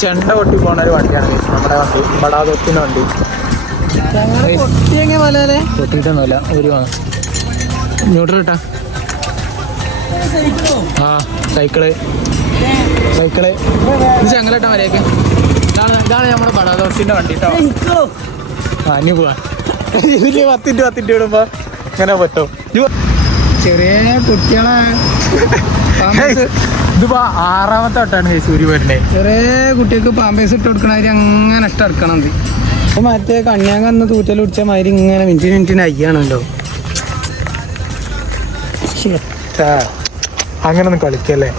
ചെണ്ട പൊട്ടി പോണ ഒരു വണ്ടിയാണ് നമ്മുടെ വണ്ടി, ബടാദോസ്റ്റിന്റെ വണ്ടി. പൊട്ടിയിട്ടൊന്നുമില്ല, ഒരു ന്യൂട്രൽ ഇട്ടാ. ആ സൈക്കിള് ഇത് ചെങ്ങലിട്ടാ മര്യാദക്ക്. ഇതാണ് നമ്മുടെ ബടാദോസ്റ്റിന്റെ വണ്ടി കേട്ടോ. ആ ഇനി പോവാ. ഇതില് 10 ഇടുമ്പോ ഇങ്ങനെ പറ്റും. ചെറിയ കുട്ടികളെ ഇതിപ്പോ 6ാമത്തെ വട്ടാണ് സൂര്യ വരുന്നേ. ചെറിയ കുട്ടികൾക്ക് പാമ്പേഴ്സ് ഇട്ട് കൊടുക്കണമാതിരി അങ്ങനെ ഇട്ട് എടുക്കണം. അപ്പൊ മറ്റേ കണ്യാങ്കന്ന് തൂറ്റൽ കുടിച്ച മാതിരി ഇങ്ങനെ മിനിറ്റിന് അയ്യാണല്ലോ. അങ്ങനെ ഒന്നും കളിക്കല്ലേ.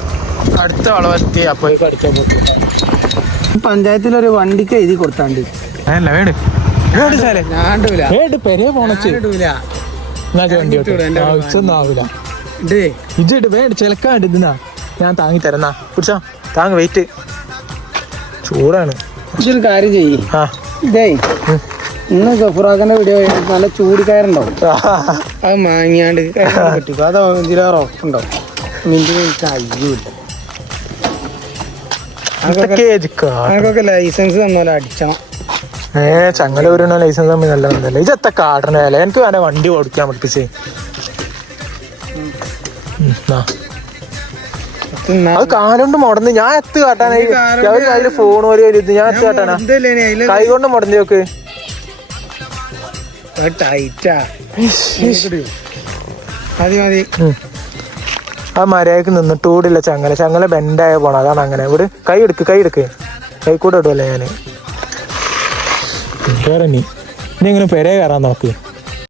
അടുത്ത വളവെത്തി അപ്പൊ കളിക്കാൻ പറ്റും. പഞ്ചായത്തിലൊരു വണ്ടിക്ക് എഴുതി കൊടുത്താണ്ട് അതല്ല വേട് പെരേ പോണച്ച് ആവില്ല. ഇജിട്ട് വേണ്ട ചിലക്കാണ്ട് ഇതിന്നാ ഞാൻ താങ്ങി തരുന്നാ. കുടിച്ചാ താങ്ങ് വെയിറ്റ് ചൂടാണ്. ഇതൊരു കാര്യം ചെയ്യ്. ഇതേ ഇന്ന് ഗഫുറാഖിന്റെ വീഡിയോ നല്ല ചൂടിക്കാരുണ്ടാവും. അത് മാങ്ങിയാണ്ട് കിട്ടിക്കോ. അത് ഇതിലേറെ ഉറപ്പുണ്ടാവും. മിനിറ്റ് അയ്യൂല്ല. അതൊക്കെ ലൈസൻസ് തന്നാലും അടിച്ചണം. ചങ്ങലൂരിനോ ലൈസൻസ് തമ്മിൽ നല്ല ബന്ധമല്ലേ. ഇജത്ത കാട്ടണല്ലേ. എനിക്ക് വേണേ വണ്ടി ഓടിക്കാൻ പഠിപ്പിച്ചേ. അത് കാലുകൊണ്ട് മുടന്ന് ഞാൻ എത്ത് കാട്ടാനായി. അതില് ഫോൺ പോലെ ഇത് ഞാൻ എത്ത് കാട്ടാനാ. കൈ കൊണ്ട് മുടന്തി നോക്ക്. മതി ആ മര്യാദക്ക് നിന്നിട്ട് കൂടില്ല. ചങ്ങല ബെൻഡായ പോണം. അതാണ് അങ്ങനെ. ഇവിടെ കൈ എടുക്ക് കൈ കൂടെ ഇടുവല്ലേ ഞാന്. കേറ നീ ഇനി എങ്ങനെ പെരേ കയറാൻ നോക്ക്.